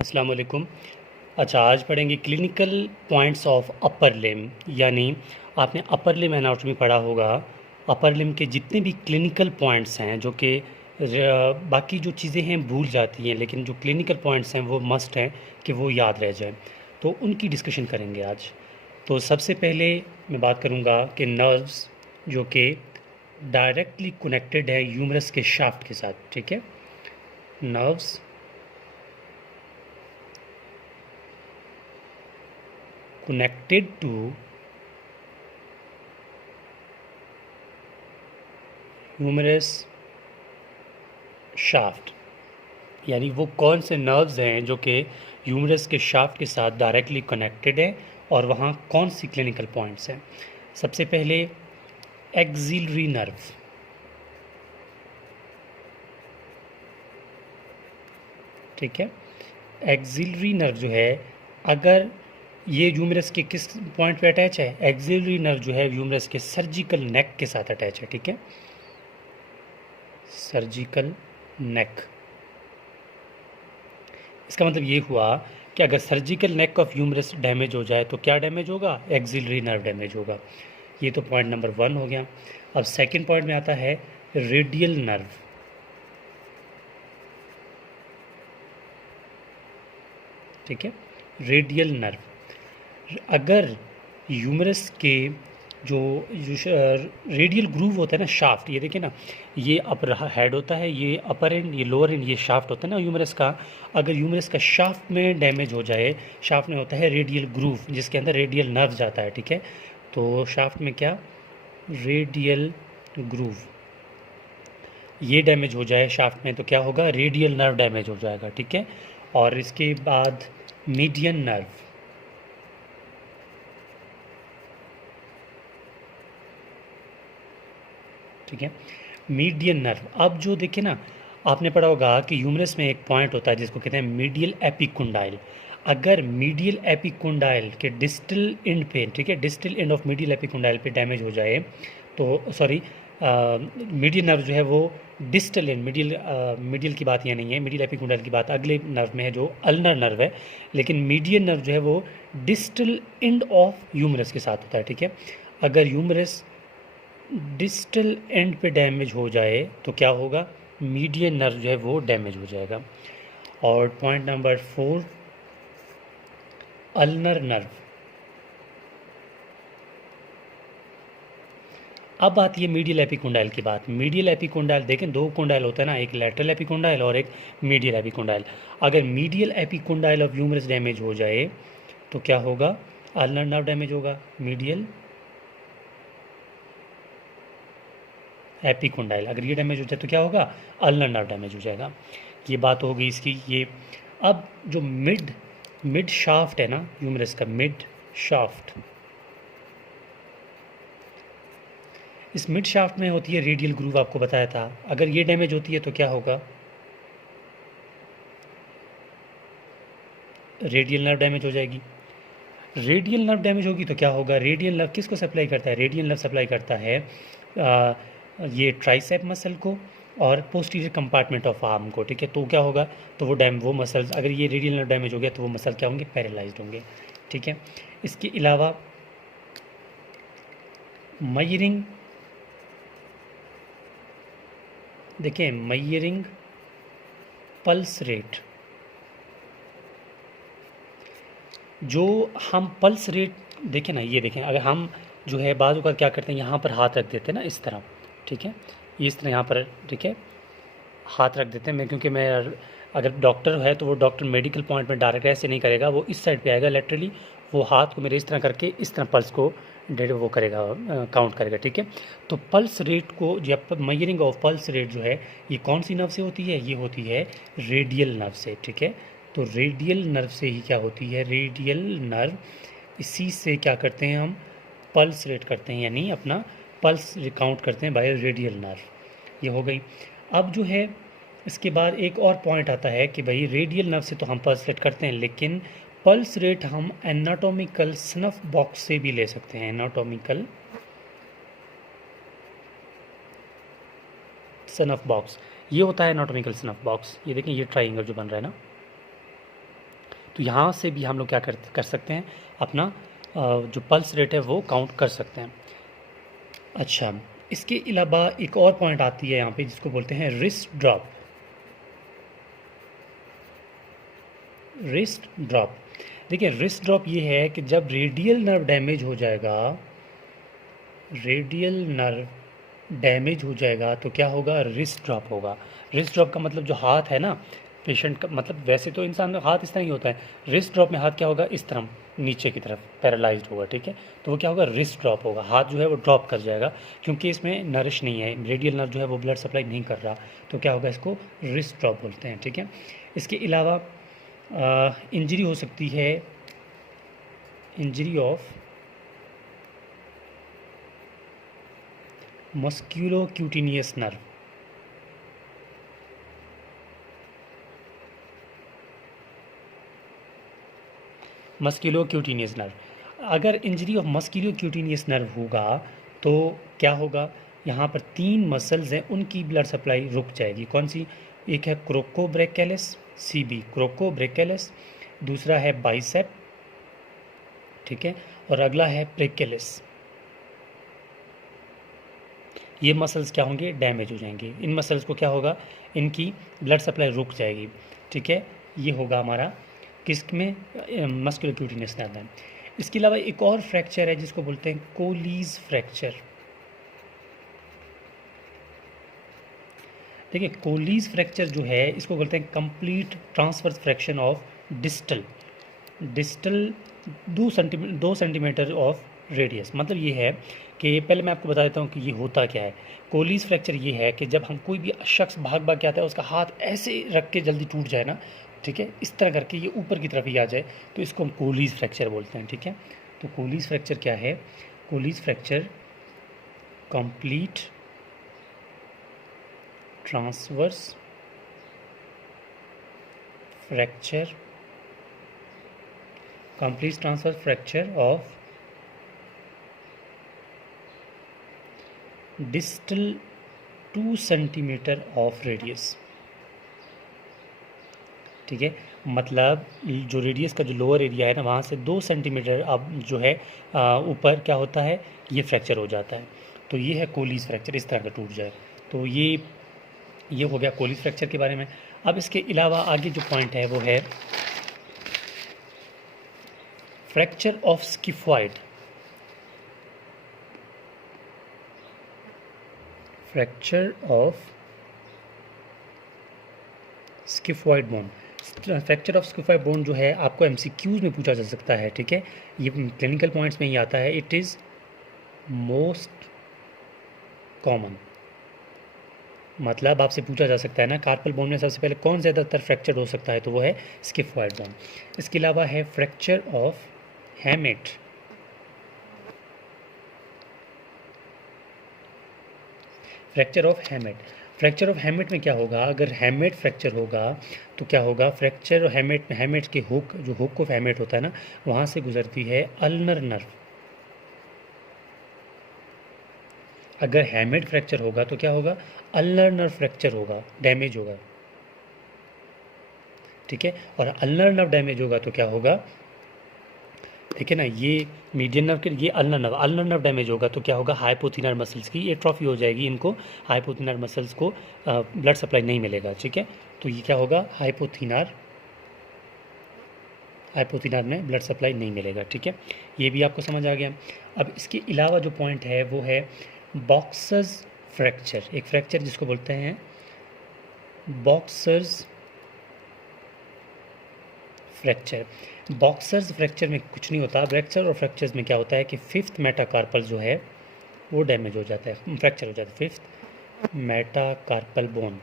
अस्सलाम वालेकुम। अच्छा, आज पढ़ेंगे क्लिनिकल पॉइंट्स ऑफ अपर लिम। यानी आपने अपर लिम एनाटॉमी पढ़ा होगा। अपर लिम के जितने भी क्लिनिकल पॉइंट्स हैं जो कि बाकी जो चीज़ें हैं भूल जाती हैं, लेकिन जो क्लिनिकल पॉइंट्स हैं वो मस्ट हैं कि वो याद रह जाए, तो उनकी डिस्कशन करेंगे आज। तो सबसे पहले मैं बात करूँगा कि नर्व्स जो कि डायरेक्टली कनेक्टेड है ह्यूमरस के शाफ्ट के साथ। ठीक है, nerves connected to humerus shaft. यानी वो कौन से नर्व्स हैं जो कि ह्यूमरस के शाफ्ट के साथ डायरेक्टली कनेक्टेड है और वहाँ कौन सी क्लिनिकल पॉइंट्स हैं। सबसे पहले एक्सिलरी नर्व। ठीक है, एक्सिलरी नर्व जो है, अगर ये ह्यूमरस के किस पॉइंट पे अटैच है, एक्सिलरी नर्व जो है ह्यूमरस के सर्जिकल नेक के साथ अटैच है। ठीक है, सर्जिकल नेक। इसका मतलब ये हुआ कि अगर surgical neck of humerus damage हो जाए तो क्या डैमेज होगा, एक्सिलरी नर्व डैमेज होगा। ये तो पॉइंट नंबर 1 हो गया। अब सेकंड पॉइंट में आता है रेडियल नर्व। ठीक है, रेडियल नर्व। अगर ह्यूमरस के जो रेडियल ग्रूव होता है ना, शाफ्ट, ये देखिए ना, ये अपर हेड होता है, ये अपर एंड, ये लोअर एंड, ये शाफ्ट होता है ना ह्यूमरस का। अगर ह्यूमरस का शाफ्ट में डैमेज हो जाए, शाफ्ट में होता है रेडियल ग्रूव जिसके अंदर रेडियल नर्व जाता है। ठीक है, तो शाफ्ट में क्या, रेडियल ग्रूव, ये डैमेज हो जाए शाफ्ट में तो क्या होगा, रेडियल नर्व डैमेज हो जाएगा। ठीक है, और इसके बाद मीडियन नर्व। ठीक है, मीडियन नर्व। अब जो देखिए ना, आपने पढ़ा होगा कि ह्यूमरस में एक पॉइंट होता है जिसको कहते हैं मीडियल एपिकुंडाइल। अगर मीडियल एपिकुंडाइल के डिस्टल एंड पे, ठीक है, डिस्टल एंड ऑफ मीडियल एपिकुंडाइल पे डैमेज हो जाए तो सॉरी, मीडियल नर्व जो है वो डिस्टल एंड, मीडियल की बात यहाँ नहीं है, मीडियल एपिकुंडाइल की बात अगले नर्व में है जो अल्नर नर्व है, लेकिन मीडियन नर्व जो है वो डिस्टल एंड ऑफ ह्यूमरस के साथ होता है। ठीक है, अगर ह्यूमरस डिस्टल एंड पे डैमेज हो जाए तो क्या होगा, मीडियन नर्व जो है वो डैमेज हो जाएगा। और पॉइंट नंबर 4, अल्नर नर्व। अब आती है मीडियल एपिकुंडाइल की बात। मीडियल एपिकुंडाइल देखें, दो कुंडाइल होता है ना, एक लैटरल एपिकुंडाइल और एक मीडियल एपिकुंडाइल। अगर मीडियल एपिकुंडाइल ऑफ ह्यूमरस डैमेज हो जाए तो क्या होगा, अल्नर नर्व डैमेज होगा, मीडियल एपिकुंडाइल अगर ये डैमेज हो जाए तो क्या होगा, अल्नर नर्व डैमेज हो जाएगा। ये बात हो गई इसकी। ये अब जो मिड मिड शाफ्ट है ना ह्यूमरस का, मिड शाफ्ट, इस मिड शाफ्ट में होती है रेडियल ग्रूव, आपको बताया था। अगर ये डैमेज होती है तो क्या होगा, रेडियल नर्व डैमेज हो जाएगी। रेडियल नर्व डैमेज होगी तो क्या होगा, रेडियल नर्व किसको सप्लाई करता है, रेडियल नर्व सप्लाई करता है ये ट्राइसेप मसल को और पोस्टीरियर कंपार्टमेंट ऑफ आर्म को। ठीक है, तो क्या होगा, तो वो मसल्स, अगर ये रेडियल नर्व डैमेज हो गया तो वो मसल क्या होंगे, पैरालाइज्ड होंगे। ठीक है, इसके अलावा मयरिंग, देखिए मयरिंग पल्स रेट, जो हम पल्स रेट देखें ना, ये देखें, अगर हम जो है बाजू का क्या करते हैं, यहाँ पर हाथ रख देते हैं ना इस तरह। ठीक है, इस तरह यहाँ पर, ठीक है, हाथ रख देते हैं। मैं क्योंकि मैं अगर डॉक्टर है तो वो डॉक्टर मेडिकल पॉइंट में डायरेक्ट ऐसे नहीं करेगा, वो इस साइड पे आएगा लेटरली, वो हाथ को मेरे इस तरह करके इस तरह पल्स को वो करेगा, काउंट करेगा। ठीक है, तो पल्स रेट को, जब मयरिंग ऑफ पल्स रेट जो है ये कौन सी नर्व से होती है, ये होती है रेडियल नर्व से। ठीक है, तो रेडियल नर्व से ही क्या होती है, रेडियल नर्व, इसी से क्या करते हैं हम, पल्स रेट करते हैं, यानी अपना पल्स काउंट करते हैं बाय रेडियल नर्व। ये हो गई। अब जो है इसके बाद एक और पॉइंट आता है कि भाई रेडियल नर्व से तो हम पल्स रेट करते हैं, लेकिन पल्स रेट हम एनाटॉमिकल स्नफ बॉक्स से भी ले सकते हैं। एनाटॉमिकल स्नफ बॉक्स, ये होता है एनाटॉमिकल स्नफ बॉक्स। ये देखें, ये ट्राइंगल जो बन रहा है ना, तो यहाँ से भी हम लोग क्या कर सकते हैं, अपना जो पल्स रेट है वो काउंट कर सकते हैं। अच्छा, इसके अलावा एक और पॉइंट आती है यहाँ पे जिसको बोलते हैं रिस्ट ड्रॉप। रिस्ट ड्रॉप, देखिए रिस्ट ड्रॉप ये है कि जब रेडियल नर्व डैमेज हो जाएगा, रेडियल नर्व डैमेज हो जाएगा तो क्या होगा, रिस्ट ड्रॉप होगा। रिस्ट ड्रॉप का मतलब जो हाथ है ना पेशेंट का, मतलब वैसे तो इंसान का हाथ इस तरह ही होता है, रिस्ट ड्रॉप में हाथ क्या होगा, इस तरह नीचे की तरफ पैरालाइज्ड होगा, ठीक है। तो वो क्या होगा, रिस्ट ड्रॉप होगा, हाथ जो है वो ड्रॉप कर जाएगा क्योंकि इसमें नरिश नहीं है, रेडियल नर्व जो है वो ब्लड सप्लाई नहीं कर रहा, तो क्या होगा, इसको रिस्ट ड्रॉप बोलते हैं, ठीक है। इसके अलावा इंजरी हो सकती है, इंजरी ऑफ मस्क्यूलोक्यूटिनियस नर्व। मस्क्यूलोक्यूटिनियस नर्व, अगर इंजरी ऑफ मस्क्यूलोक्यूटिनियस नर्व होगा तो क्या होगा, यहाँ पर 3 मसल्स हैं उनकी ब्लड सप्लाई रुक जाएगी। कौन सी, एक है क्रोकोब्रेकेलस, CB क्रोकोब्रेकेलस, दूसरा है बाइसेप, ठीक है, और अगला है ब्रेकेलस। ये मसल्स क्या होंगे, डैमेज हो जाएंगे। इन मसल्स को क्या होगा, इनकी ब्लड सप्लाई रुक जाएगी, ठीक है। ये होगा हमारा किस में, मस्कुलोक्यूटिनियस नर्व में। इसके अलावा एक और फ्रैक्चर है जिसको बोलते हैं कोलीज फ्रैक्चर। देखिए कोलीज फ्रैक्चर जो है इसको बोलते हैं complete transverse fraction of distal 2 centimetre of radius. मतलब ये है कि पहले मैं आपको बता देता हूँ कि ये होता क्या है। कोलीज फ्रैक्चर ये है कि जब हम कोई भी शख्स भाग भाग के आता है उसका हाथ ऐसे रख के जल्दी टूट जाए ना, ठीक है, इस तरह करके ये ऊपर की तरफ ही आ जाए, तो इसको हम कोलीज फ्रैक्चर बोलते हैं, ठीक है। तो कोलीज फ्रैक्चर क्या है, Colles fracture complete transverse fracture, complete transverse fracture of distal 2 centimetre of radius, ठीक है। मतलब जो रेडियस का जो लोअर एरिया है ना वहाँ से 2 सेंटीमीटर अब जो है ऊपर क्या होता है, ये फ्रैक्चर हो जाता है। तो ये है कोलीज फ्रैक्चर, इस तरह का टूट जाए। तो ये हो गया कोलीज फ्रैक्चर के बारे में। अब इसके अलावा आगे जो पॉइंट है वो है fracture of scaphoid. Fracture of scaphoid bone. Fracture of scaphoid bone जो है आपको MCQs में पूछा जा सकता है, ठीक है। ये क्लिनिकल पॉइंट्स में ही आता है। इट इज़ मोस्ट कॉमन, मतलब आपसे पूछा जा सकता है ना कार्पल बोन में सबसे पहले कौन ज़्यादातर फ्रैक्चर हो सकता है, तो वो है स्किफॉइड बोन। इसके अलावा है fracture of हैमेट। Fracture of हैमेट, fracture of हैमेट में क्या होगा, अगर हैमेट फ्रैक्चर होगा तो क्या होगा, फ्रैक्चर हैमेट में हैमेट के हुक, जो हुक ऑफ हैमेट होता है ना वहाँ से गुजरती है अल्नर नर्व। अगर हैमेट फ्रैक्चर होगा तो क्या होगा, अल्नर नर्व फ्रैक्चर होगा, डैमेज होगा, ठीक है। और अल्नर नर्व डैमेज होगा तो क्या होगा, ठीक है ना, ये मीडियन नर्व के, ये अल्नर नर्व डैमेज होगा तो क्या होगा, हाइपोथिनर मसल्स की एट्रोफी हो जाएगी, इनको हाइपोथिनर मसल्स को ब्लड सप्लाई नहीं मिलेगा, ठीक है। तो ये क्या होगा, हाइपोथिनर में ब्लड सप्लाई नहीं मिलेगा, ठीक है। ये भी आपको समझ आ गया। अब इसके अलावा जो पॉइंट है वो है बॉक्सर्स फ्रैक्चर। एक फ्रैक्चर जिसको बोलते हैं बॉक्सर्स फ्रैक्चर। बॉक्सर्स फ्रैक्चर में कुछ नहीं होता, फ्रैक्चर और फ्रैक्चर्स में क्या होता है कि 5th मेटाकार्पल जो है वो डैमेज हो जाता है, फ्रैक्चर हो जाता है, 5th metacarpal bone.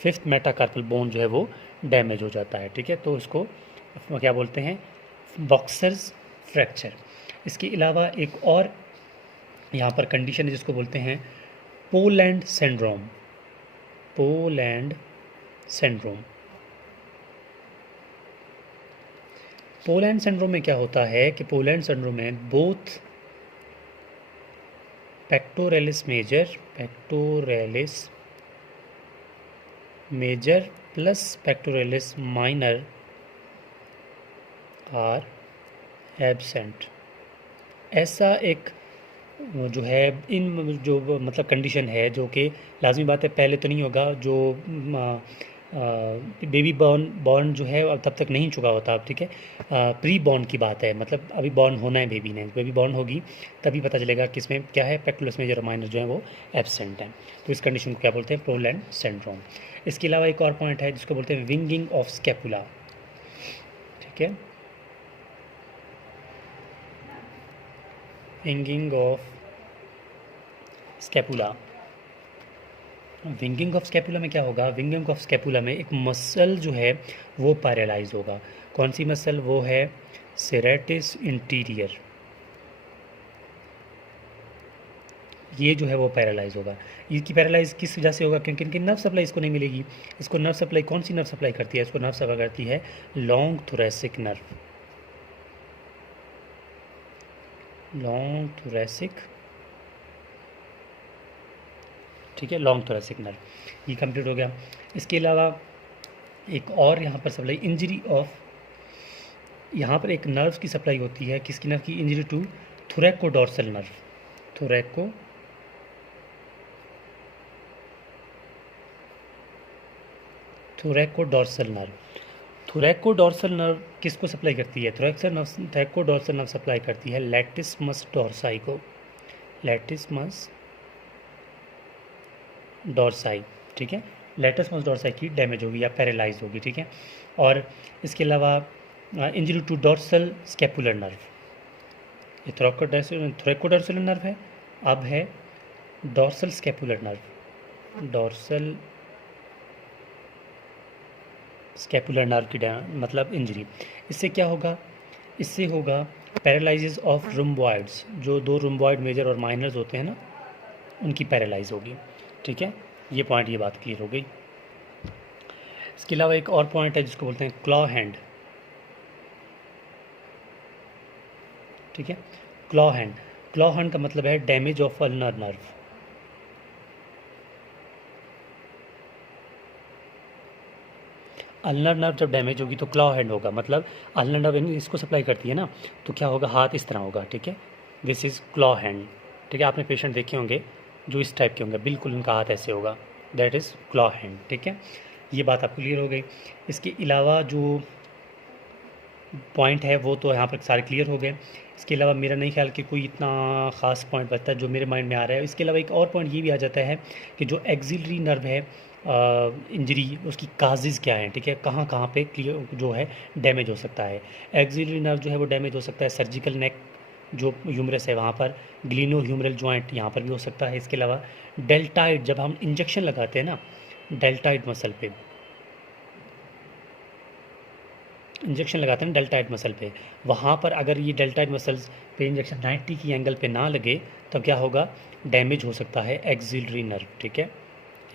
5th metacarpal bone जो है वो डैमेज हो जाता है, ठीक है। तो उसको क्या बोलते हैं, बॉक्सर्स फ्रैक्चर। इसके अलावा एक और यहाँ पर कंडीशन है जिसको बोलते हैं Poland syndrome. Poland syndrome, Poland syndrome में क्या होता है कि पोलैंड सिंड्रोम में both pectoralis major, pectoralis major plus pectoralis minor are absent. ऐसा एक जो है इन जो मतलब कंडीशन है जो कि लाजमी बात है पहले तो नहीं होगा, जो बेबी बॉर्न जो है अब तब तक नहीं चुका होता, अब ठीक है। प्री बॉर्न की बात है, मतलब अभी बॉर्न होना है बेबी ने, बेबी बॉर्न होगी तभी पता चलेगा कि इसमें क्या है, पेक्टोरलिस मेजर और माइनर जो है वो एब्सेंट है। तो इस कंडीशन को क्या बोलते हैं, प्रोलैंड सिंड्रोम। इसके अलावा एक और पॉइंट है जिसको बोलते हैं विंगिंग ऑफ स्कैपुला, ठीक है, winging of scapula. Winging of scapula में क्या होगा, विंगिंग ऑफ स्कैपुला में एक मसल जो है वो पैरालाइज होगा। कौन सी मसल, वो है सेरेटिस इंटीरियर, ये जो है वो पैरालाइज होगा। इसकी पैरालाइज किस वजह से होगा, क्योंकि इनकी नर्व सप्लाई इसको नहीं मिलेगी। इसको नर्व सप्लाई कौन सी नर्व सप्लाई करती है, इसको नर्व सप्लाई करती है long thoracic nerve, long thoracic, ठीक है, लॉन्ग थोरेसिक नर्व। ये कंप्लीट हो गया। इसके अलावा एक और यहाँ पर सप्लाई इंजरी ऑफ, यहाँ पर एक नर्व की सप्लाई होती है, किसकी नर्व की, injury to thoracodorsal nerve, thoracodorsal nerve. Thoracodorsal nerve किसको सप्लाई करती है, थोरैकोडोर्सल नर्व सप्लाई करती है लैटिसमस डोर्साई को, लैटिसमस डोर्साई, ठीक है। लैटिसमस डोर्साई की डैमेज होगी या पैरालाइज होगी, ठीक है। और इसके अलावा injury to dorsal scapular nerve, ये थोरैकोडोर्सल नर्व है, अब है dorsal scapular nerve, dorsal scapular nerve की मतलब इंजरी। इससे क्या होगा, इससे होगा पैरालाइसिस ऑफ रूम्बॉइड्स, जो दो रूम्बॉइड मेजर और माइनर्स होते हैं ना, उनकी पैरालाइज होगी, ठीक है। ये पॉइंट, ये बात क्लियर हो गई। इसके अलावा एक और पॉइंट है जिसको बोलते हैं क्लॉ हैंड, ठीक है। क्लॉ हैंड, क्लॉ हैंड का मतलब है damage of ulnar nerve, ulnar nerve जब डैमेज होगी तो क्लॉ हैंड होगा, मतलब अल्नर नर्व इसको सप्लाई करती है ना, तो क्या होगा, हाथ इस तरह होगा, ठीक है। दिस इज़ क्लॉ हैंड, ठीक है। आपने पेशेंट देखे होंगे जो इस टाइप के होंगे, बिल्कुल उनका हाथ ऐसे होगा, दैट इज़ क्लॉ हैंड, ठीक है। ये बात आपको क्लियर हो गई। इसके अलावा जो पॉइंट है वो तो यहाँ पर सारे क्लियर हो गए। इसके अलावा मेरा नहीं ख्याल कि कोई इतना ख़ास पॉइंट बचता है जो मेरे माइंड में आ रहा है। इसके अलावा एक और पॉइंट ये भी आ जाता है कि जो एक्सिलरी नर्व है इंजरी, उसकी काजेज़ क्या हैं, ठीक है, कहाँ कहाँ पे क्लियर जो है डैमेज हो सकता है। एक्सिलरी नर्व जो है वो डैमेज हो सकता है सर्जिकल नेक, जो ह्यूमरस है वहाँ पर, ग्लिनो ह्यूमरल जॉइंट यहाँ पर भी हो सकता है। इसके अलावा डेल्टाइड, जब हम इंजेक्शन लगाते हैं ना डेल्टाइड मसल पे, इंजेक्शन लगाते हैं डेल्टाइड मसल पे, वहाँ पर अगर ये डेल्टाइड मसल्स पे इंजेक्शन 90 की एंगल पे ना लगे तो क्या होगा, डैमेज हो सकता है एक्सिलरी नर्व, ठीक है,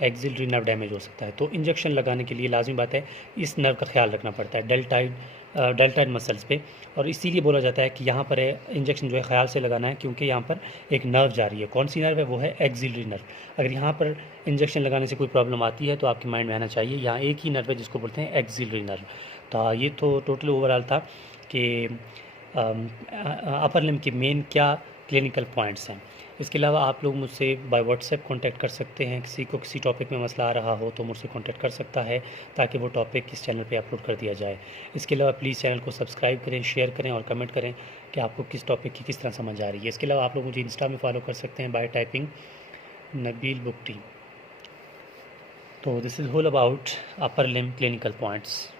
एक्सिलरी नर्व डैमेज हो सकता है। तो इंजेक्शन लगाने के लिए लाजमी बात है इस नर्व का ख्याल रखना पड़ता है डेल्टाइड मसल्स पे, और इसीलिए बोला जाता है कि यहाँ पर है इंजेक्शन जो है ख्याल से लगाना है, क्योंकि यहाँ पर एक नर्व जा रही है। कौन सी नर्व है, वो है एक्सिलरी नर्व। अगर यहाँ पर इंजेक्शन लगाने से कोई प्रॉब्लम आती है तो आपके माइंड में आना चाहिए यहाँ एक ही नर्व है जिसको बोलते हैं एक्सिलरी नर्व। तो ये तो टोटल ओवरऑल था कि अपर लिम्ब के मेन क्या क्लिनिकल पॉइंट्स हैं। इसके अलावा आप लोग मुझसे बाय व्हाट्सएप कांटेक्ट कर सकते हैं, किसी को किसी टॉपिक में मसला आ रहा हो तो मुझसे कांटेक्ट कर सकता है ताकि वो टॉपिक इस चैनल पे अपलोड कर दिया जाए। इसके अलावा प्लीज़ चैनल को सब्सक्राइब करें, शेयर करें और कमेंट करें कि आपको किस टॉपिक की किस तरह समझ आ रही है। इसके अलावा आप लोग मुझे इंस्टा में फॉलो कर सकते हैं बाय टाइपिंग नबील बुक्टी। तो this is whole about upper limb clinical points.